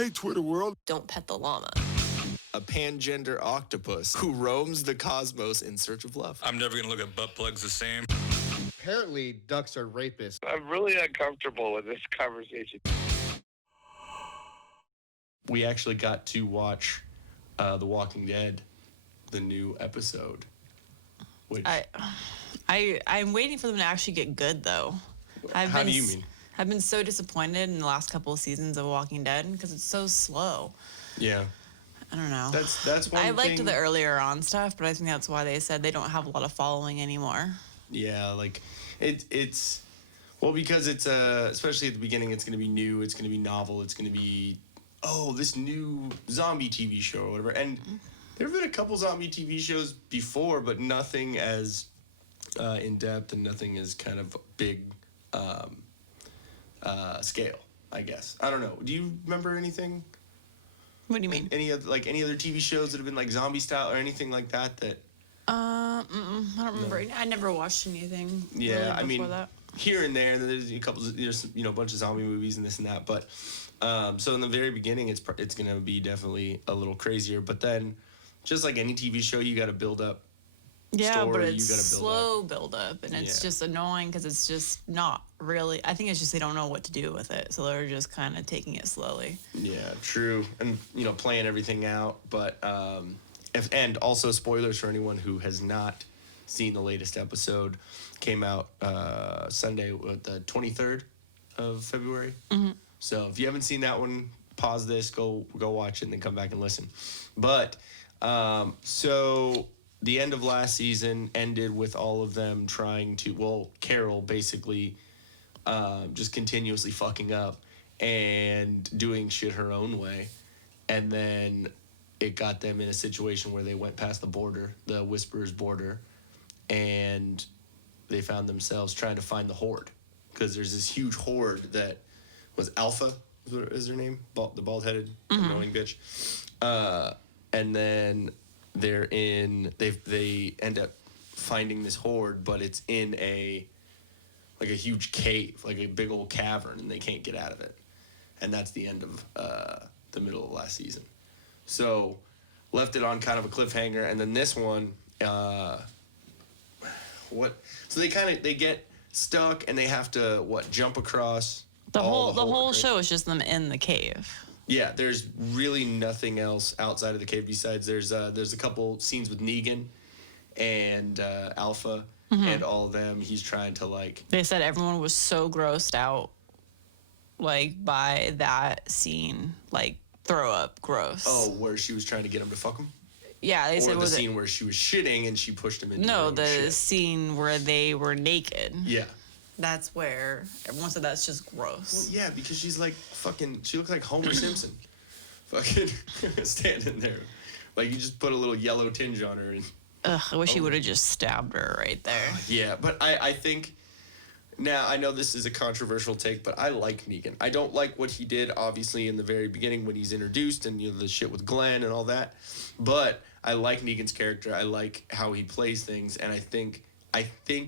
Hey, Twitter world. Don't pet the llama. A pangender octopus who roams the cosmos in search of love. I'm never going to look at butt plugs the same. Apparently, ducks are rapists. I'm really uncomfortable with this conversation. We actually got to watch The Walking Dead, the new episode. Which I'm waiting for them to actually get good, though. How do you mean? I've been so disappointed in the last couple of seasons of Walking Dead because it's so slow. Yeah. I don't know. That's one I liked thing. the earlier on stuff, but I think that's why they said they don't have a lot of following anymore. Yeah, like it's well, because it's especially at the beginning, it's going to be new, it's going to be novel, it's going to be this new zombie TV show or whatever. And there have been a couple zombie TV shows before, but nothing as in depth and nothing as kind of big scale, I guess. I don't know. Do you remember anything? What do you mean? Any other TV shows that have been like zombie style or anything like that? I don't remember. I never watched anything. Yeah, really before that. Here and there, there's a bunch of zombie movies and this and that. But so in the very beginning, it's gonna be definitely a little crazier. But then, just like any TV show, you got to build up. Yeah, story, but it's you gotta slow build up, and it's just annoying because it's just not really. I think it's just they don't know what to do with it, so they're just kind of taking it slowly. Yeah, true, and playing everything out. But and also spoilers for anyone who has not seen the latest episode. Came out Sunday, the 23rd of February. Mm-hmm. So if you haven't seen that one, pause this, go watch it, and then come back and listen. But so. The end of last season ended with all of them trying to, Carol basically just continuously fucking up and doing shit her own way. And then it got them in a situation where they went past the border, the Whisperers border, and they found themselves trying to find the horde. Because there's this huge horde that was Alpha, is her name? The bald-headed, annoying bitch. And then... they end up finding this horde, but it's in a huge cave, like a big old cavern, and they can't get out of it. And that's the end of the middle of last season. So left it on kind of a cliffhanger, and then this one, so they get stuck and they have to jump across the horde, whole right? show is just them in the cave. Yeah, there's really nothing else outside of the cave besides there's a couple scenes with Negan and Alpha and all of them. He's trying to They said everyone was so grossed out, by that scene, throw up, gross. Oh, where she was trying to get him to fuck him? Yeah, they said the scene where she was shitting and she pushed him into her own shit. scene where they were naked. Yeah. That's where everyone said that's just gross. Well, yeah, because she's she looks like Homer Simpson. Fucking standing there. You just put a little yellow tinge on her. And, ugh, I wish he would have just stabbed her right there. Yeah, but I think, now I know this is a controversial take, but I like Negan. I don't like what he did, obviously, in the very beginning when he's introduced and, the shit with Glenn and all that. But I like Negan's character. I like how he plays things, and I think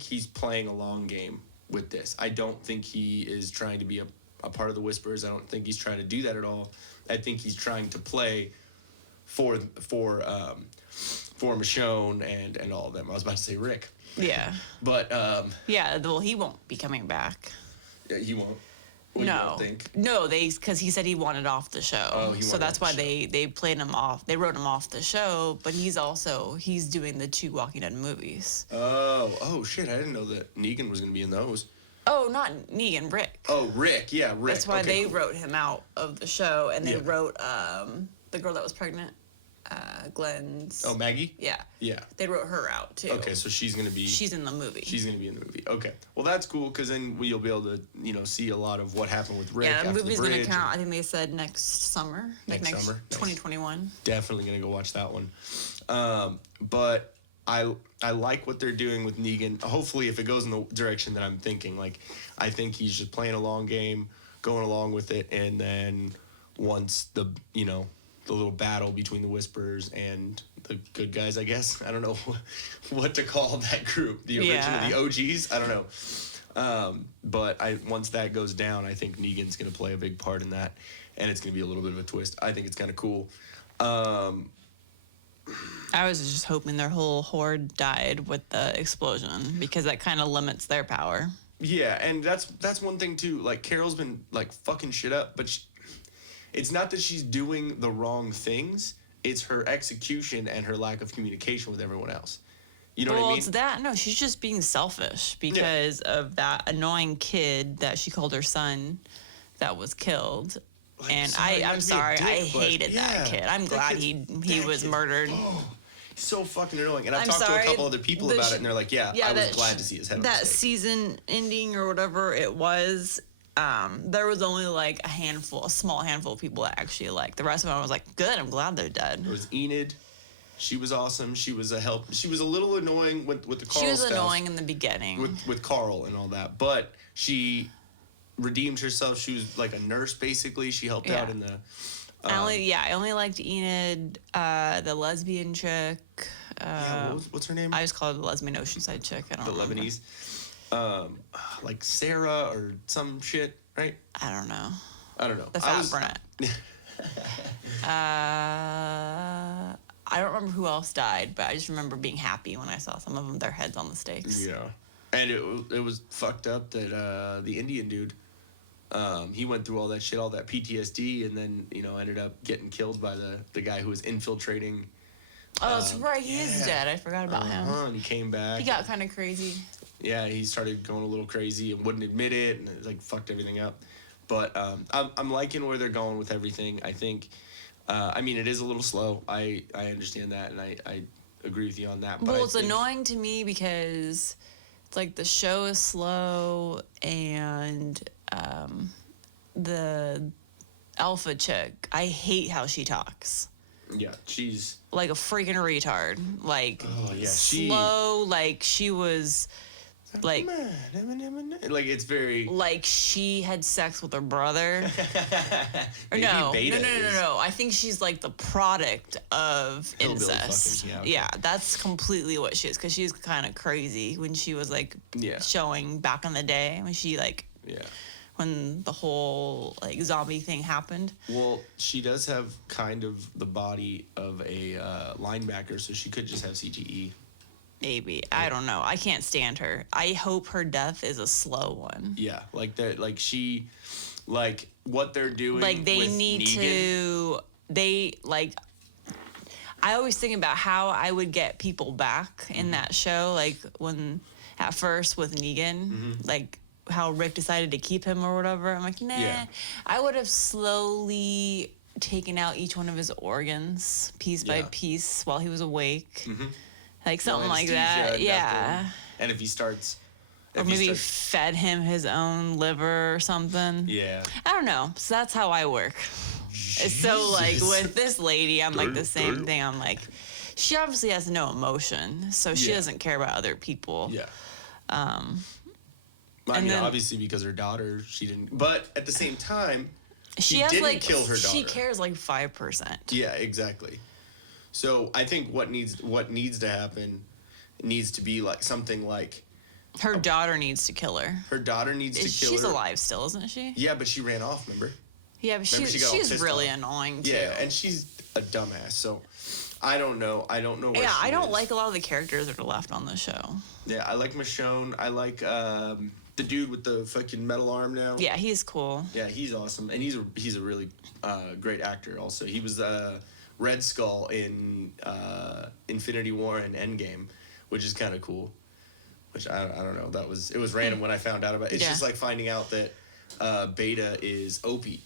he's playing a long game with this. I don't think he is trying to be a part of the Whisperers. I don't think he's trying to do that at all. I think he's trying to play for Michonne and all of them. I was about to say Rick. Yeah. But yeah, well, he won't be coming back. Yeah, he won't. Well, no. You don't think? No, because he said he wanted off the show. Oh, so that's why they played him off. They wrote him off the show, but he's doing the 2 Walking Dead movies. Oh shit! I didn't know that Negan was gonna be in those. Oh, not Negan, Rick. Oh, Rick. Yeah, Rick. That's why they wrote him out of the show, and they wrote the girl that was pregnant, Glenn's. Oh, Maggie? Yeah. Yeah. They wrote her out too. Okay, so she's gonna be. She's in the movie. She's gonna be in the movie. Okay. Well, that's cool because then you'll be able to see a lot of what happened with Rick. Yeah, the after movie's the gonna count. I think they said next summer. Next summer. 2021. Definitely gonna go watch that one. But I like what they're doing with Negan. Hopefully, if it goes in the direction that I'm thinking, I think he's just playing a long game, going along with it, and then once the little battle between the Whisperers and the good guys, I guess. I don't know what to call that group. The original, the OGs. I don't know. But once that goes down, I think Negan's going to play a big part in that. and it's gonna be a little bit of a twist. I think it's kind of cool. I was just hoping their whole horde died with the explosion because that kind of limits their power. Yeah, and that's one thing too. Like Carol's been like fucking shit up, but it's not that she's doing the wrong things. It's her execution and her lack of communication with everyone else. You know what I mean? It's that. No, she's just being selfish because of that annoying kid that she called her son that was killed. Like, And sorry, I'm not to be a sorry, I dick, but hated that yeah, kid. I'm that glad kid's- he that was kid- murdered. Oh, he's so fucking annoying. And I've I'm talked to sorry, a couple other people the about it, and they're like, I was glad to see his head on the That stake. season ending or whatever it was, there was only like a small handful of people that actually liked. The rest of them I was like, good, I'm glad they're dead. It was Enid. She was awesome. She was a help. She was a little annoying with the Carl She was stuff, annoying in the beginning. with Carl and all that, but she redeemed herself. She was like a nurse basically. She helped out in the. I only liked Enid, the lesbian chick. What's her name? I just call her the lesbian Oceanside chick. I don't The remember. Lebanese. Like Sarah or some shit, right? I don't know. I don't know. The fat brunette. I don't remember who else died, but I just remember being happy when I saw some of them, their heads on the stakes. Yeah. And it was fucked up that the Indian dude, he went through all that shit, all that PTSD, and then, ended up getting killed by the guy who was infiltrating. Oh, that's right. He is dead. I forgot about him. And he came back. He got kind of crazy. Yeah, he started going a little crazy and wouldn't admit it, and it, like, fucked everything up. But I'm liking where they're going with everything. I think, it is a little slow. I understand that, and I agree with you on that. But Well, it's annoying to me because it's like the show is slow and the alpha chick, I hate how she talks. Yeah, she's Like a freaking retard. Like slow, like she was like it's very like she had sex with her brother. Or Maybe no, Beta is. no. I think she's like the product of Hillbilly incest. fucking, Yeah, that's completely what she is because she's kind of crazy when she was like showing back in the day when she like when the whole like zombie thing happened. Well, she does have kind of the body of a linebacker, so she could just have CTE. Maybe. I don't know. I can't stand her. I hope her death is a slow one. Yeah, like that. Like she, like what they're doing. Like they with need Negan. to. They like. I always think about how I would get people back in that show. Like when at first with Negan, like how Rick decided to keep him or whatever. I'm like, nah. Yeah. I would have slowly taken out each one of his organs piece by piece while he was awake. Like something like that. Yeah. And if he starts. Or maybe fed him his own liver or something. Yeah. I don't know. So that's how I work. So like with this lady, I'm like the same thing. I'm like, she obviously has no emotion, so she doesn't care about other people. Yeah. And then- obviously because her daughter, she didn't. But at the same time, She he has didn't like kill her she daughter. cares like 5%. Yeah, exactly. So I think what needs to happen needs to be like something like Her daughter needs to kill her. her daughter needs to kill She's her. alive still, isn't she? Yeah, but she ran off. Remember? Yeah, but Remember she got all she's pissed really off. annoying too. Yeah, and she's a dumbass. So I don't know. I don't know. Where Yeah, she I don't is. like a lot of the characters that are left on the show. Yeah, I like Michonne. I like the dude with the fucking metal arm now. Yeah, he's cool. Yeah, he's awesome, and he's a really great actor. Also, he was Red Skull in Infinity War and Endgame, which is kind of cool. Which I don't know. It was random when I found out about it. It's just like finding out that Beta is Opie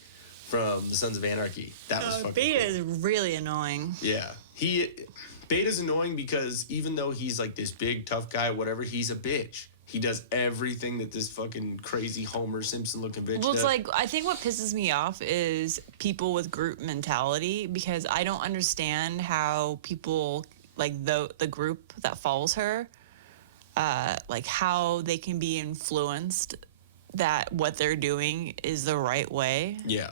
from the Sons of Anarchy. That was fucking Beta cool. is really annoying. Yeah, Beta's annoying because even though he's like this big tough guy, whatever, he's a bitch. He does everything that this fucking crazy Homer Simpson looking bitch Well, does. it's like, I think what pisses me off is people with group mentality because I don't understand how people, like the group that follows her, like how they can be influenced that what they're doing is the right way. Yeah.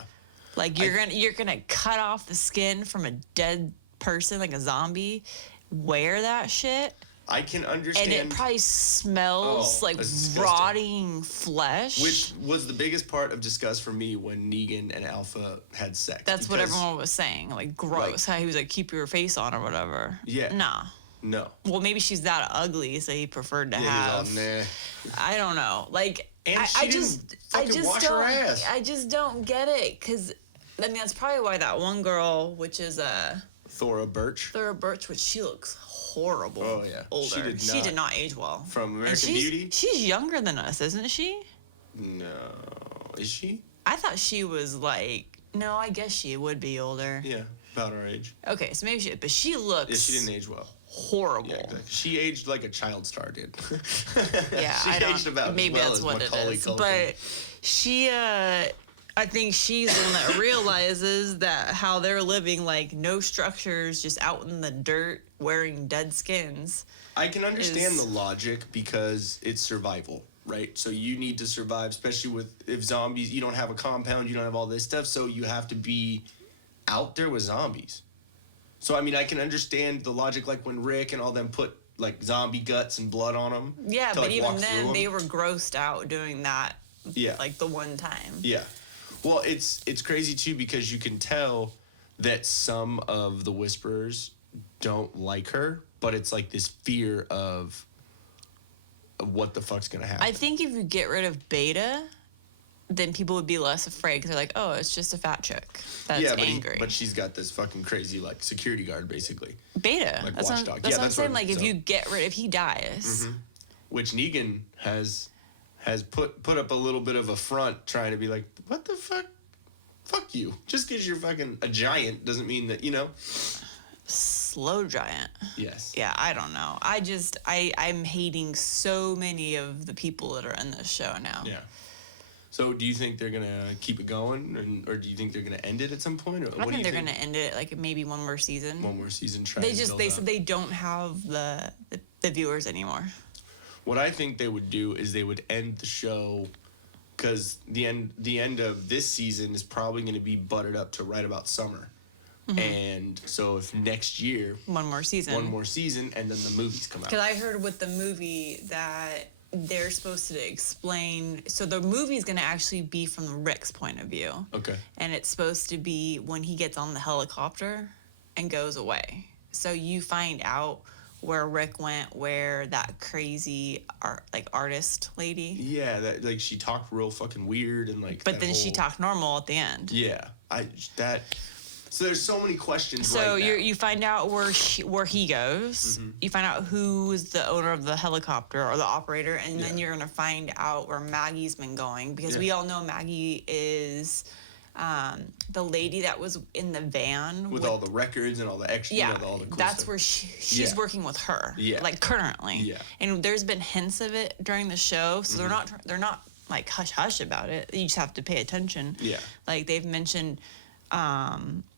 Like you're gonna cut off the skin from a dead person like a zombie, wear that shit. I can understand. And it probably smells like that's disgusting. rotting flesh. Which was the biggest part of disgust for me when Negan and Alpha had sex. That's what because- everyone was saying. Like, gross. How he was like, keep your face on or whatever. Yeah. Nah. No. Well, maybe she's that ugly, so he preferred to Yeah, have. he's all, nah. I don't know. Like, And I she just, didn't I fucking just wash her don't, ass. I just don't get it. Cause, I mean, that's probably why that one girl, which is Thora Birch Thora Birch, which she looks horrible. Oh, yeah. Older. She did not age well. from And American she's, Beauty. She's younger than us, isn't she? No, is she? I thought she was like. No, I guess she would be older. Yeah, about our age. Okay, so maybe she, but she looks. Yeah, she didn't age well. Horrible. Yeah, exactly. She aged like a child star did. Yeah, she I don't. aged about Maybe as well that's as what Macaulay it is. Culkin. But she, I think she's the one that realizes that how they're living like no structures, just out in the dirt, wearing dead skins. I can understand is- the logic because it's survival, right? So you need to survive, especially with if zombies. You don't have a compound, you don't have all this stuff, so you have to be out there with zombies. So I mean, I can understand the logic, like when Rick and all them put like zombie guts and blood on them. Yeah, to, but like, even walk through then, 'em. they were grossed out doing that. Yeah. Like the one time. Yeah. Well, it's crazy too because you can tell that some of the Whisperers don't like her, but it's like this fear of what the fuck's gonna happen. I think if you get rid of Beta, then people would be less afraid because they're like, oh, it's just a fat chick that's yeah, angry. but she's got this fucking crazy like security guard basically, Beta. like That's watchdog. what Yeah, I'm that's saying. what- Like, if so- you get rid, if he dies, which Negan has put up a little bit of a front trying to be like, what the fuck you. Just because you're fucking a giant doesn't mean that, you know. slow giant. Yes. Yeah, I don't know. I'm hating so many of the people that are in this show now. Yeah. So do you think they're gonna keep it going, or do you think they're gonna end it at some point? Or I think they're gonna end it like maybe one more season. One more season. Try They and just build they up. said they don't have the viewers anymore. What I think they would do is they would end the show, because the end of this season is probably going to be buttered up to right about summer, and so if next year One more season. and then the movies come out. Because I heard with the movie that they're supposed to explain. So the movie's going to actually be from Rick's point of view. Okay. And it's supposed to be when he gets on the helicopter and goes away. So you find out where Rick went, where that crazy artist lady. Yeah, that like she talked real fucking weird and like. But that then she whole- talked normal at the end. Yeah, So there's so many questions. So right now. you find out where he goes. You find out who's the owner of the helicopter or the operator, and then Yeah. you're gonna find out where Maggie's been going because Yeah. we all know Maggie is the lady that was in the van with all the records and all the extra. Yeah, You know, all the cool that's stuff. where she's Yeah. working with her. Yeah. Like currently. Yeah. And there's been hints of it during the show, so they're not like hush hush about it. You just have to pay attention. Yeah. Like they've mentioned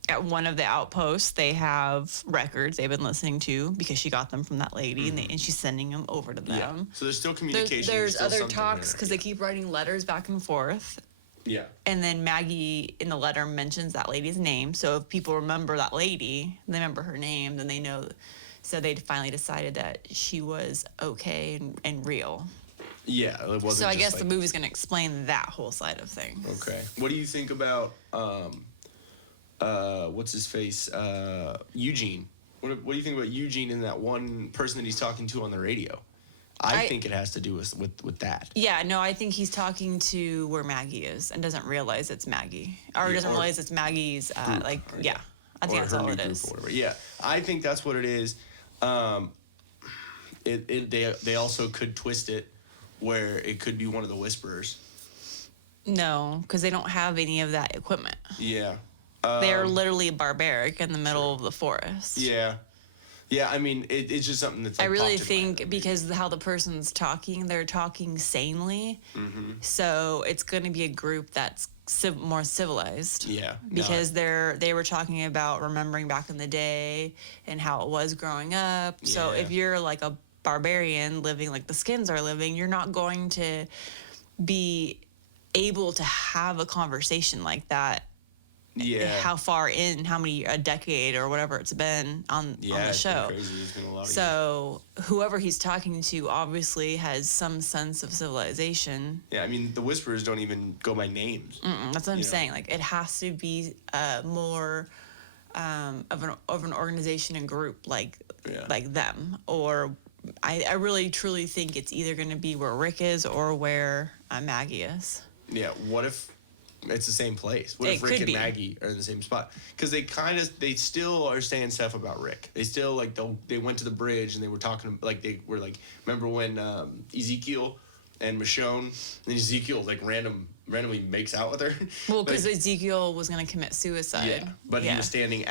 at one of the outposts they have records they've been listening to because she got them from that lady and she's sending them over to Yeah. them. So there's still communication. There's still other something talks there. because they keep writing letters back and forth. Yeah. And then Maggie in the letter mentions that lady's name. So if people remember that lady, they remember her name, then they know. So they finally decided that she was okay and real. Yeah, it wasn't. So I just guess like, the movie's going to explain that whole side of things. Okay. What do you think about what's his face? Eugene. What do you think about Eugene and that one person that he's talking to on the radio? I think it has to do with that. Yeah, no, I think he's talking to where Maggie is and doesn't realize it's Maggie. Or Yeah, doesn't or realize it's Maggie's, group, yeah. I think Or that's her all new it group is. or whatever. Yeah, I think that's what it is. They also could twist it where it could be one of the Whisperers. No, because they don't have any of that equipment. Yeah. They're literally barbaric in the middle of the forest. Yeah. Yeah, I mean, it's just something that's. I Like, really popped in my head. think because how the person's talking, they're talking sanely. So it's going to be a group that's more civilized. Yeah. Because they were talking about remembering back in the day and how it was growing up. So Yeah. if you're like a barbarian living like the Skins are living, you're not going to be able to have a conversation like that Yeah. how far in, a decade or whatever it's been on the it's been show. crazy. It's been a lot of years. So whoever he's talking to obviously has some sense of civilization. Yeah, I mean, the Whisperers don't even go by names. That's what I'm You know. saying. Like, it has to be more of an organization and group like them. Or I really truly think it's either going to be where Rick is or where Maggie is. Yeah, what if it's the same place? What It if Rick could and be. Maggie are in the same spot? Because they still are saying stuff about Rick. They still, like, they went to the bridge and they were talking, like, they were like, remember when Ezekiel and Michonne, and Ezekiel, like, randomly makes out with her? Well, because Like, Ezekiel was going to commit suicide. yeah, but he was standing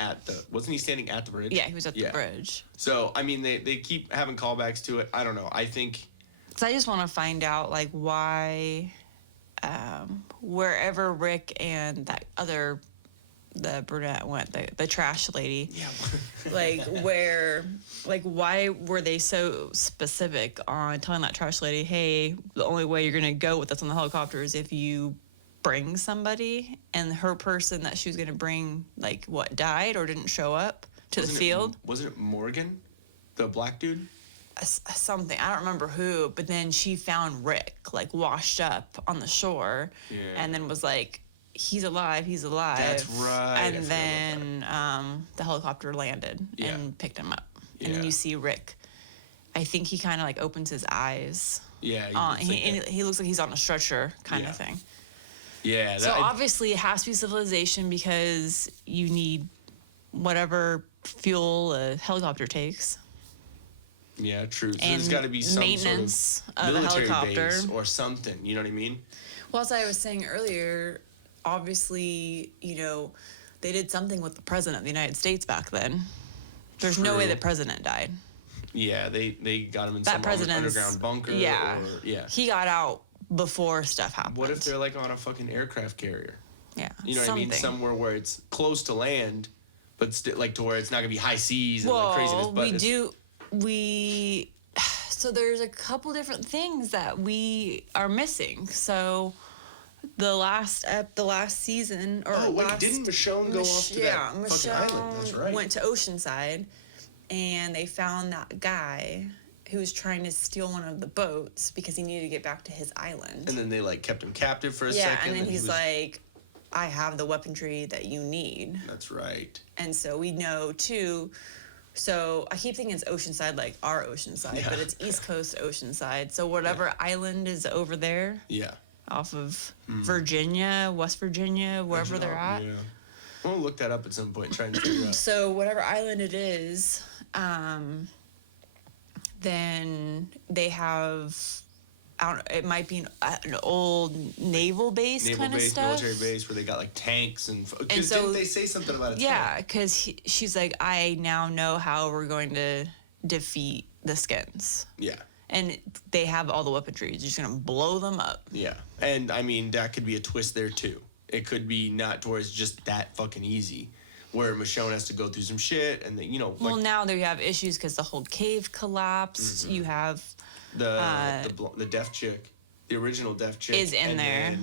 wasn't he standing at the bridge? Yeah, he was at the bridge. So, I mean, they keep having callbacks to it. I don't know. I think... So I just want to find out, like, why wherever Rick and the brunette went, the trash lady, why were they so specific on telling that trash lady, hey, the only way you're going to go with us on the helicopter is if you bring somebody, and her person that she was going to bring, like, died or didn't show up to the field? Wasn't it Morgan, the black dude? Something, I don't remember who, but then she found Rick, like, washed up on the shore, and then was like, he's alive. That's right. And then the helicopter landed and picked him up. And then you see Rick. I think he kind of, like, opens his eyes. Yeah. He looks like he's on a stretcher kind of thing. Yeah. So obviously it has to be civilization because you need whatever fuel a helicopter takes. Yeah, true. So And there's got to be some maintenance sort of of a military helicopter. base or something. You know what I mean? Well, as I was saying earlier, obviously, they did something with the president of the United States back then. There's no way True. the president died. Yeah, they got him in That some president's underground bunker. Yeah. Or, He got out before stuff happened. What if they're, like, on a fucking aircraft carrier? Yeah. You know what I mean? Somewhere where it's close to land, but still, like, to where it's not gonna be high seas and like craziness. But So there's a couple different things that we are missing. So the last season, or didn't Michonne go off to that fucking Michonne island? That's right. went to Oceanside, and they found that guy who was trying to steal one of the boats because he needed to get back to his island. And then they, like, kept him captive for a yeah, second. and then he's like, I have the weaponry that you need. That's right. And so we know too. So I keep thinking it's Oceanside, like our Oceanside, but it's East Coast Oceanside. So whatever island is over there, off of Virginia, West Virginia, wherever they're at. Yeah. We'll look that up at some point, try and figure out. So whatever island it is, then they have, I don't know, it might be an old naval base kind of stuff. Military base where they got, like, tanks and so- didn't they say something about a tank? Yeah, because she's like, I now know how we're going to defeat the Skins. Yeah. And they have all the weaponry. You're just going to blow them up. Yeah. And, I mean, that could be a twist there, too. It could be not towards just that fucking easy, where Michonne has to go through some shit, and then, Well, now they have issues because the whole cave collapsed. You have... the deaf chick, the original deaf chick. Is in and there.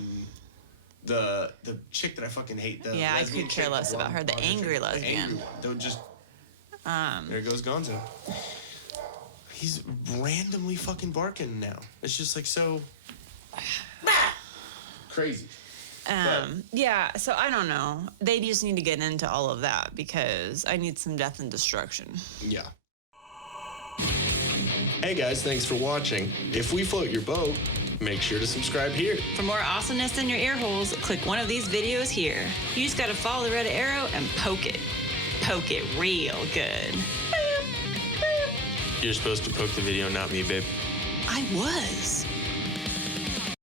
then the chick that I fucking hate. The Yeah, I lesbian could care chick, less about her. The blonde angry chick, the lesbian. angry one. They'll just... there goes Gonzo. He's randomly fucking barking now. It's just, like, so... crazy. Yeah, so I don't know. They just need to get into all of that because I need some death and destruction. Yeah. Hey guys, thanks for watching. If we float your boat, make sure to subscribe here. For more awesomeness in your ear holes, click one of these videos here. You just gotta follow the red arrow and poke it. Poke it real good. You're supposed to poke the video, not me, babe. I was.